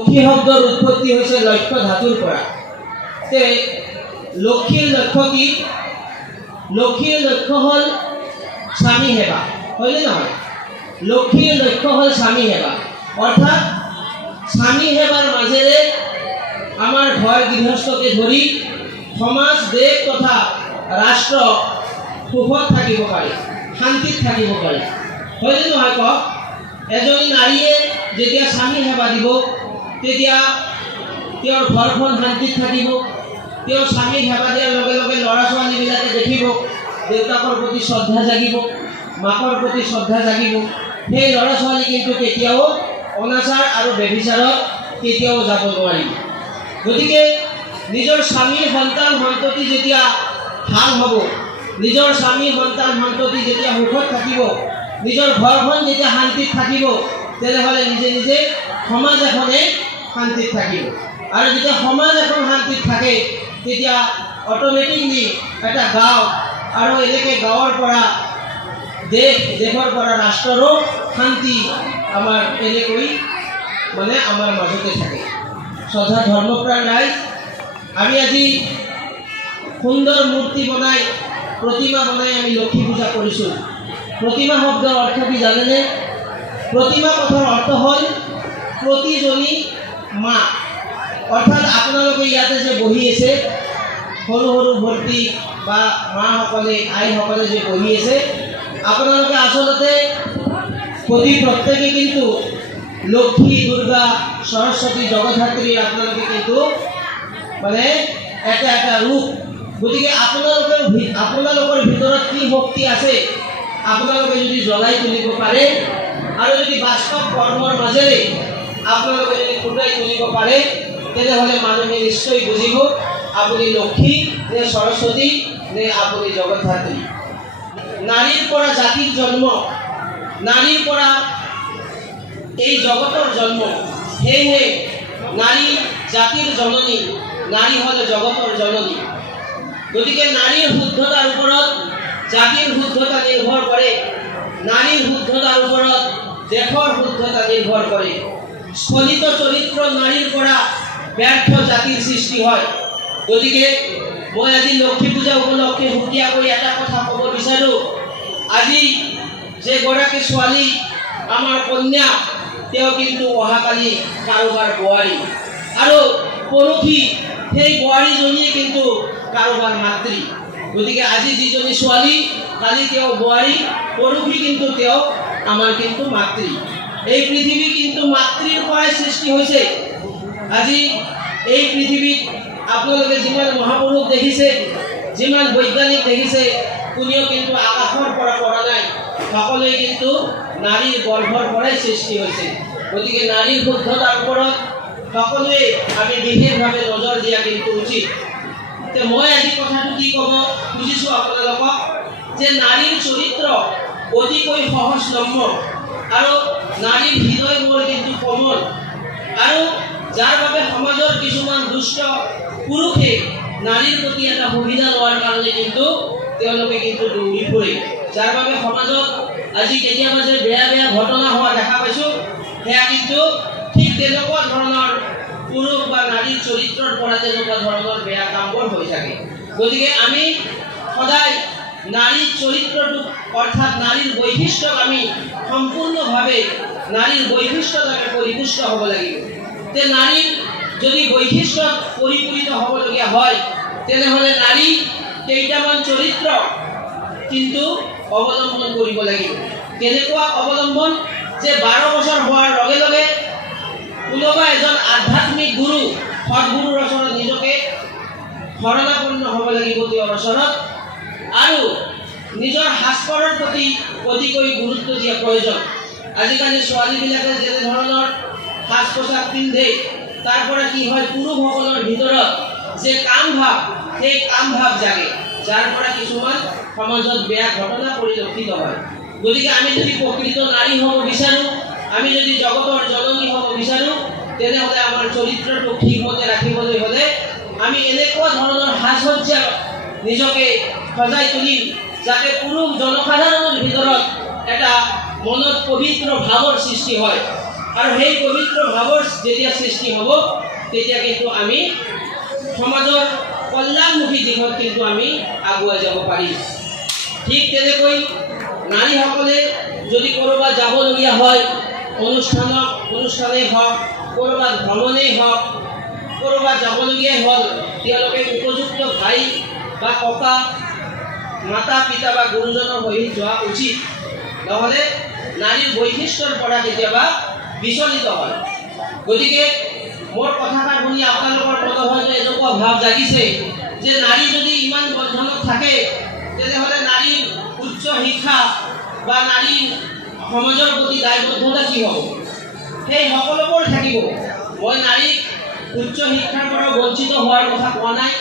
লক্ষ্মী শব্দৰ উৎপত্তি হৈছে লক্ষ্য ধাতুৰ পৰা। তে লক্ষ্মীৰ লক্ষ্য কি? লক্ষ্মীৰ লক্ষ্য হ'ল স্বামী সেৱা, হয়নে নহয়? লক্ষ্মীৰ লক্ষ্য হ'ল স্বামী সেৱা, অৰ্থাৎ স্বামী সেৱাৰ মাজেৰে আমাৰ ঘৰ গৃহস্থকে ধৰি সমাজ, দেশ তথা ৰাষ্ট্ৰ সুখত থাকিব পাৰে, শান্তিত থাকিব পাৰে, হয়নে নহয় কওক? এজনী নাৰীয়ে যেতিয়া স্বামী সেৱা দিব তেতিয়া তেওঁৰ ঘৰখন শান্তিত থাকিব। তেওঁ স্বামীক সেৱা দিয়াৰ লগে লগে ল'ৰা ছোৱালীবিলাকে দেখিব দেউতাকৰ প্ৰতি শ্ৰদ্ধা জাগিব, মাকৰ প্ৰতি শ্ৰদ্ধা জাগিব। সেই ল'ৰা ছোৱালী কিন্তু কেতিয়াও অনাচাৰ আৰু ব্যভিচাৰত কেতিয়াও যাব নোৱাৰিব। গতিকে নিজৰ স্বামীৰ সন্তান সন্ততি যেতিয়া ভাল হ'ব, নিজৰ স্বামীৰ সন্তান সন্ততি যেতিয়া সুখত থাকিব, নিজৰ ঘৰখন যেতিয়া শান্তিত থাকিব, তেনেহ'লে নিজে নিজে সমাজ এখনে শান্তিত থাকিব। আৰু যেতিয়া সমাজ এখন শান্তিত থাকে তেতিয়া অট'মেটিকলি এটা গাঁও আৰু এনেকৈ গাঁৱৰ পৰা দেশ, দেশৰ পৰা ৰাষ্ট্ৰৰো শান্তি আমাৰ এনেকৈ আমাৰ মাজতে থাকে। শ্ৰদ্ধা ধৰ্মপ্ৰাণ ৰাইজ, আমি আজি সুন্দৰ মূৰ্তি বনাই, প্ৰতিমা বনাই আমি লক্ষ্মী পূজা কৰিছোঁ। প্ৰতিমা শব্দৰ অৰ্থ কি জানেনে? প্ৰতিমা কথাৰ অৰ্থ হ'ল প্ৰতিজনী মা, অৰ্থাৎ আপোনালোকে ইয়াতে যে বহি আছে, সৰু সৰু ভৰ্তি বা মাসকলে, আইসকলে যে বহি আছে, আপোনালোকে আচলতে প্ৰত্যেকে কিন্তু লক্ষ্মী, দুৰ্গা, সৰস্বতী, জগদ্ধাত্ৰীৰ আপোনালোকে কিন্তু এটা এটা ৰূপ। গতিকে আপোনালোকৰ ভিতৰত কি শক্তি আছে আপোনালোকে যদি জ্বলাই তুলিব পাৰে আৰু যদি বাস্তৱ কৰ্মৰ মাজেৰে আপোনালোকে যদি ফুটাই তুলিব পাৰে, তেনেহ'লে মানুহে নিশ্চয় বুজিব আপুনি লক্ষ্মী নে সৰস্বতী নে আপুনি জগদ্ধাত্ৰী। নাৰীৰ পৰা জাতিৰ জন্ম, নাৰীৰ পৰা এই জগতৰ জন্ম। সেয়েহে নাৰী জাতিৰ জননী, নাৰী হ'ল জগতৰ জননী। গতিকে নাৰীৰ শুদ্ধতাৰ ওপৰত জাতিৰ শুদ্ধতা নিৰ্ভৰ কৰে, নাৰীৰ শুদ্ধতাৰ ওপৰত দেশৰ শুদ্ধতা নিৰ্ভৰ কৰে। স্খলিত চৰিত্ৰ নাৰীৰ পৰা ব্যৰ্থ জাতিৰ সৃষ্টি হয়। গতিকে মই আজি লক্ষ্মী পূজা উপলক্ষে সুকীয়াকৈ এটা কথা ক'ব বিচাৰোঁ। আজি যে গৰাকী ছোৱালী আমাৰ কন্যা, তেওঁ কিন্তু অহাকালি কাৰোবাৰ বোৱাৰী, আৰু পৰহি সেই বোৱাৰীজনীয়ে কিন্তু কাৰোবাৰ মাতৃ। গতিকে আজি যিজনী ছোৱালী, কালি তেওঁ বোৱাৰী, পৰহি কিন্তু তেওঁ আমাৰ কিন্তু মাতৃ। এই পৃথিৱী কিন্তু মাতৃৰ পৰাই সৃষ্টি হৈছে। আজি এই পৃথিৱীত আপোনালোকে যিমান মহাপুৰুষ দেখিছে, যিমান বৈজ্ঞানিক দেখিছে, কোনেও কিন্তু আকাশৰ পৰা পৰা নাই, সকলোৱে কিন্তু নাৰীৰ গৰ্ভৰ পৰাই সৃষ্টি হৈছে। গতিকে নাৰীৰ শুদ্ধতাৰ ওপৰত সকলোৱে আমি বিশেষভাৱে নজৰ দিয়া কিন্তু উচিত। মই আজি কথাটো কি ক'ব খুজিছোঁ আপোনালোকক, যে নাৰীৰ চৰিত্ৰ অতিকৈ সহজলভ্য আৰু নাৰীৰ হৃদয়বোৰ কিন্তু কোমল, আৰু যাৰ বাবে সমাজৰ কিছুমান দুষ্ট পুৰুষে নাৰীৰ প্ৰতি এটা সুবিধা লোৱাৰ কাৰণে কিন্তু তেওঁলোকে কিন্তু দৌৰি ফুৰে, যাৰ বাবে সমাজত আজি কেতিয়াবা যে বেয়া বেয়া ঘটনা হোৱা দেখা পাইছোঁ, সেয়া কিন্তু ঠিক তেনেকুৱা ধৰণৰ পুৰুষ বা নাৰীৰ চৰিত্ৰৰ পৰা তেনেকুৱা ধৰণৰ বেয়া কামবোৰ হৈ থাকে। গতিকে আমি সদায় নাৰীৰ চৰিত্ৰটোক, অৰ্থাৎ নাৰীৰ বৈশিষ্ট্যক আমি সম্পূৰ্ণভাৱে নাৰীৰ বৈশিষ্ট্যত আমি পৰিপুষ্ট হ'ব লাগিব। যে নাৰীৰ যদি বৈশিষ্ট্যত পৰিপূৰিত হ'বলগীয়া হয়, তেনেহ'লে নাৰী কেইটামান চৰিত্ৰ কিন্তু অৱলম্বন কৰিব লাগিব। কেনেকুৱা অৱলম্বন? যে 12 বছৰ হোৱাৰ লগে লগে কোনোবা এজন আধ্যাত্মিক গুৰু, সৎগুৰুৰ ওচৰত নিজকে শৰণাপন্ন হ'ব লাগিব তেওঁৰ ওচৰত, আৰু নিজৰ সাজপাৰৰ প্ৰতি অতিকৈ গুৰুত্ব দিয়া প্ৰয়োজন। আজিকালি ছোৱালীবিলাকে যেনে ধৰণৰ সাজ পোছাক পিন্ধে, তাৰ পৰা কি হয়, পুৰুষসকলৰ ভিতৰত যে কাম ভাৱ, সেই কাম ভাৱ জাগে, যাৰ পৰা কিছুমান সমাজত বেয়া ঘটনা পৰিলক্ষিত হয়। গতিকে আমি যদি প্ৰকৃত নাৰী হ'ব বিচাৰোঁ, আমি যদি জগতৰ জননী হ'ব বিচাৰোঁ, তেনেহ'লে আমাৰ চৰিত্ৰটো ঠিকমতে ৰাখিবলৈ হ'লে আমি এনেকুৱা ধৰণৰ সাজ সজ্জা নিজকে সজাই তুলিম, যাতে পুৰুষ জনসাধাৰণৰ ভিতৰত এটা মনত পবিত্ৰ ভাৱৰ সৃষ্টি হয়। আৰু সেই পবিত্ৰ ভাৱৰ যেতিয়া সৃষ্টি হ'ব তেতিয়া কিন্তু আমি সমাজৰ কল্যাণমুখী দিশত কিন্তু আমি আগুৱাই যাব পাৰিম। ঠিক তেনেকৈ নাৰীসকলে যদি ক'ৰবাত যাবলগীয়া হয়, অনুষ্ঠানেই হওক, ক'ৰবাত ভ্ৰমণেই হওক, ক'ৰবাত যাবলগীয়াই হ'ল, তেওঁলোকে উপযুক্ত ভাই বা ককা, মাতা পিতা বা গুৰুজনৰ সহিত যোৱা উচিত, নহ'লে নাৰীৰ বৈশিষ্ট্যৰ পৰা কেতিয়াবা বিচলিত হয়। গতিকে মোৰ কথাষাৰ শুনি আপোনালোকৰ মনত হয়তো এনেকুৱা ভাৱ জাগিছে যে নাৰী যদি ইমান বন্ধনত থাকে তেনেহ'লে নাৰীৰ উচ্চ শিক্ষা বা নাৰীৰ সমাজৰ প্ৰতি দায়বদ্ধতা কি হ'ব? সেই সকলোবোৰ থাকিব। মই নাৰীক উচ্চ শিক্ষাৰ পৰা বঞ্চিত হোৱাৰ কথা কোৱা নাই,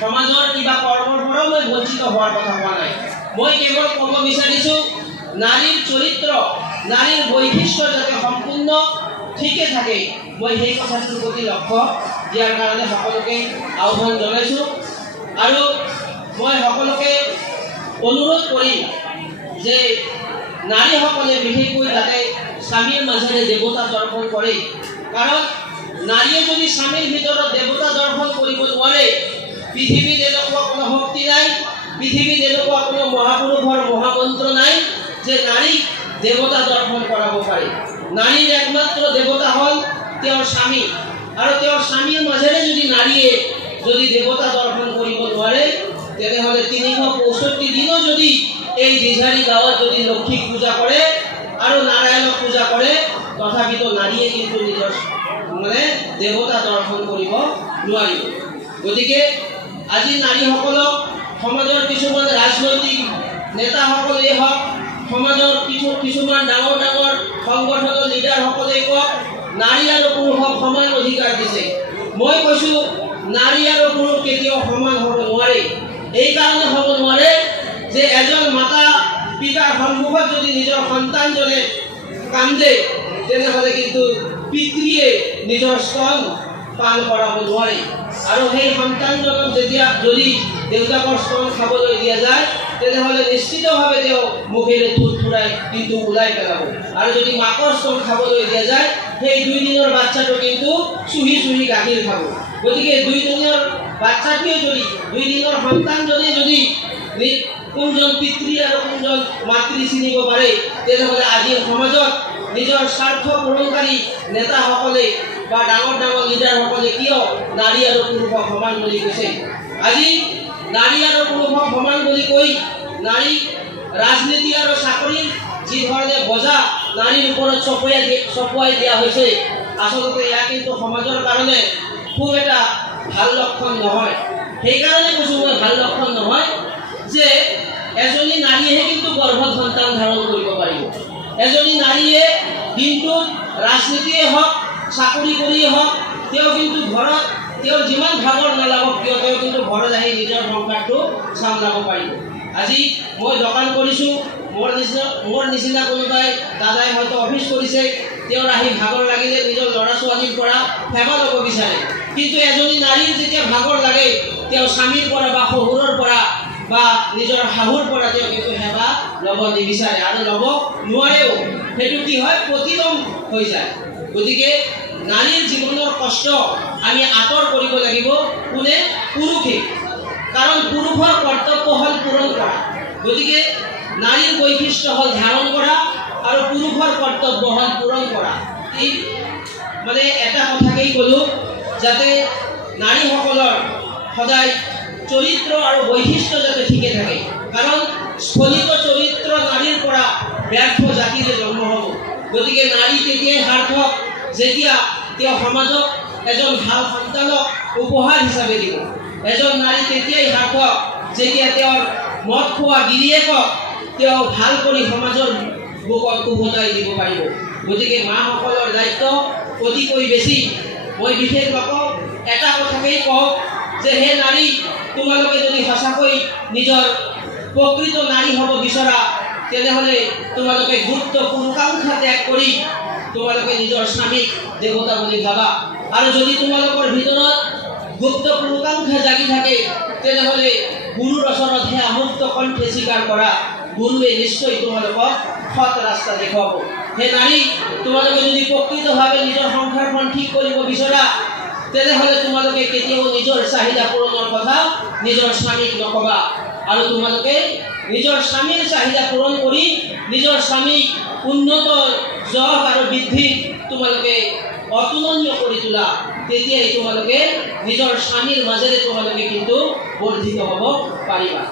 সমাজৰ কিবা কৰ্মৰ পৰাও মই বঞ্চিত হোৱাৰ কথা কোৱা নাই। মই কেৱল ক'ব বিচাৰিছোঁ নাৰীৰ চৰিত্ৰ, নাৰীৰ বৈশিষ্ট্য যাতে সম্পূৰ্ণ ঠিকে থাকে, মই সেই কথাটোৰ প্ৰতি লক্ষ্য দিয়াৰ কাৰণে সকলোকে আহ্বান জনাইছোঁ। আৰু মই সকলোকে অনুৰোধ কৰিম যে নাৰীসকলে বিশেষকৈ যাতে স্বামীৰ মাজেৰে দেৱতা দৰ্শন কৰে, কাৰণ নাৰীয়ে যদি স্বামীৰ ভিতৰত দেৱতা দৰ্শন কৰিব নোৱাৰে, পৃথিৱীত এনেকুৱা কোনো শক্তি নাই, পৃথিৱীত এনেকুৱা কোনো মহাপুৰুষৰ মহামন্ত্ৰ নাই যে নাৰীক দেৱতা দৰ্শন কৰাব পাৰে। নাৰীৰ একমাত্ৰ দেৱতা হ'ল তেওঁৰ স্বামী, আৰু তেওঁৰ স্বামীৰ মাজেৰে যদি নাৰীয়ে যদি দেৱতা দৰ্শন কৰিব নোৱাৰে তেনেহ'লে 365 দিনো যদি এই দিঝাৰী গাঁৱত যদি লক্ষীক পূজা কৰে আৰু নাৰায়ণক পূজা কৰে, তথাপিতো নাৰীয়ে কিন্তু নিজৰ দেৱতা দৰ্শন কৰিব নোৱাৰিব। গতিকে আজি নাৰীসকলক সমাজৰ কিছুমান ৰাজনৈতিক নেতাসকলেই হওক, সমাজৰ কিছুমান ডাঙৰ ডাঙৰ সংগঠনৰ লিডাৰসকলেই কওক, নাৰী আৰু পুৰুষক সমান অধিকাৰ দিছে। মই কৈছোঁ নাৰী আৰু পুৰুষ কেতিয়াও সমান হ'ব নোৱাৰে। এইকাৰণে হ'ব নোৱাৰে যে এজন মাতা পিতাৰ সন্মুখত যদি নিজৰ সন্তানজনে কান্দে তেনেহ'লে কিন্তু পিতৃয়ে নিজৰ স্তন পান কৰাব নোৱাৰে, আৰু সেই সন্তানজনক যেতিয়া যদি দেউতাকৰ স্তন খাবলৈ দিয়া যায় তেনেহ'লে নিশ্চিতভাৱে তেওঁ মুখেৰে থুৰথুৰাই কিন্তু ওলাই পেলাব, আৰু যদি মাকৰ স্তন খাবলৈ দিয়া যায় সেই 2 দিনৰ বাচ্চাটো কিন্তু চুহি চুহি গাখীৰ খাব। গতিকে 2 দিনৰ বাচ্চাটোৱে যদি 2 দিনৰ সন্তানজনে যদি কোনজন পিতৃ আৰু কোনজন মাতৃ চিনিব পাৰে তেনেহ'লে আজিৰ সমাজত নিজৰ স্বাৰ্থ পূৰণকাৰী নেতাসকলে বা ডাঙৰ ডাঙৰ লিডাৰসকলে কিয় নাৰী আৰু পুৰুষক সমান বুলি কৈছে? আজি নাৰী আৰু পুৰুষক সমান বুলি কৈ নাৰী ৰাজনীতি আৰু চাকৰিৰ যি ধৰণে বজা নাৰীৰ ওপৰত চপোৱাই দিয়া হৈছে, আচলতে ইয়াক কিন্তু সমাজৰ কাৰণে খুব এটা ভাল লক্ষণ নহয়। সেইকাৰণে কৈছোঁ মই ভাল লক্ষণ নহয় যে এজনী নাৰীয়েহে কিন্তু গৰ্ভত সন্তান ধাৰণ কৰিব পাৰিব। এজনী নাৰীয়ে দিনটোত ৰাজনীতিয়ে হওক, চাকৰি কৰিয়ে হওক, তেওঁ কিন্তু ঘৰত তেওঁৰ যিমান ভাগৰ নালাগক কিয় তেওঁ কিন্তু ঘৰত আহি নিজৰ সংসাৰটো চম্ভালিব পাৰিব। আজি মই দোকান কৰিছোঁ, মোৰ নিচিনা কোনোবাই দাদাই হয়তো অফিচ কৰিছে, তেওঁৰ আহি ভাগৰ লাগিলে নিজৰ ল'ৰা ছোৱালীৰ পৰা সেৱা ল'ব বিচাৰে, কিন্তু এজনী নাৰীৰ যেতিয়া ভাগৰ লাগে তেওঁ স্বামীৰ পৰা বা শহুৰৰ পৰা বা নিজৰ শাহুৰ পৰা তেওঁ কিন্তু সেৱা ল'ব নিবিচাৰে আৰু ল'ব নোৱাৰেও। সেইটো কি হয়? প্ৰতিলোম হৈ যায়। গতিকে নাৰীৰ জীৱনৰ কষ্ট আমি আঁতৰ কৰিব লাগিব। কোনে? পুৰুষে। কাৰণ পুৰুষৰ কৰ্তব্য হ'ল পূৰণ কৰা। গতিকে নাৰীৰ বৈশিষ্ট্য হ'ল ধাৰণ কৰা আৰু পুৰুষৰ কৰ্তব্য হ'ল পূৰণ কৰা। এই এটা কথাকেই ক'লোঁ যাতে নাৰীসকলৰ সদায় চৰিত্ৰ আৰু বৈশিষ্ট্য যাতে ঠিকে থাকে, কাৰণ স্খলিত চৰিত্ৰ নাৰীৰ পৰা ব্যৰ্থ জাতিৰে জন্ম হ'ব। গতিকে নাৰী তেতিয়াই সাৰ্থক যেতিয়া তেওঁ সমাজক এজন ভাল সন্তানক উপহাৰ হিচাপে দিব। এজন নাৰী তেতিয়াই সাৰ্থক যেতিয়া তেওঁৰ মদ খোৱা গিৰিয়েকক তেওঁ ভাল কৰি সমাজৰ বুকত উভতাই দিব পাৰিব। গতিকে মাসকলৰ দায়িত্ব অতিকৈ বেছি। মই বিশেষ নকওঁ, এটা কথাকেই কওঁ যে হে নাৰী, তোমালোকে যদি সঁচাকৈ নিজৰ প্ৰকৃত নাৰী হ'ব বিচৰা তেনেহ'লে তোমালোকে গুপ্ত পুৰুষাংশা ত্যাগ কৰি তোমালোকে নিজৰ স্বামীক দেৱতা বুলি ভাবা। আৰু যদি তোমালোকৰ ভিতৰত গুপ্ত পুৰুষাংশা জাগি থাকে তেনেহ'লে গুৰুৰ ওচৰত সেয়া মুক্ত কণ্ঠে স্বীকাৰ কৰা। গুৰুৱে নিশ্চয় তোমালোকক সৎ ৰাস্তা দেখুৱাব। হে নাৰী, তোমালোকে যদি প্ৰকৃতভাৱে নিজৰ সংসাৰখন ঠিক কৰিব বিচৰা, তেনেহ'লে তোমালোকে কেতিয়াও নিজৰ চাহিদা পূৰণৰ কথা নিজৰ স্বামীক নকবা। আৰু তোমালোকে নিজৰ স্বামীৰ চাহিদা পূৰণ কৰি নিজৰ স্বামীক উন্নত যশ আৰু বৃদ্ধি তোমালোকে অতুলনীয় কৰি তোলা। তেতিয়াই তোমালোকে নিজৰ স্বামীৰ মাজেৰে তোমালোকে কিন্তু বৰ্ধিত হ'ব পাৰিবা।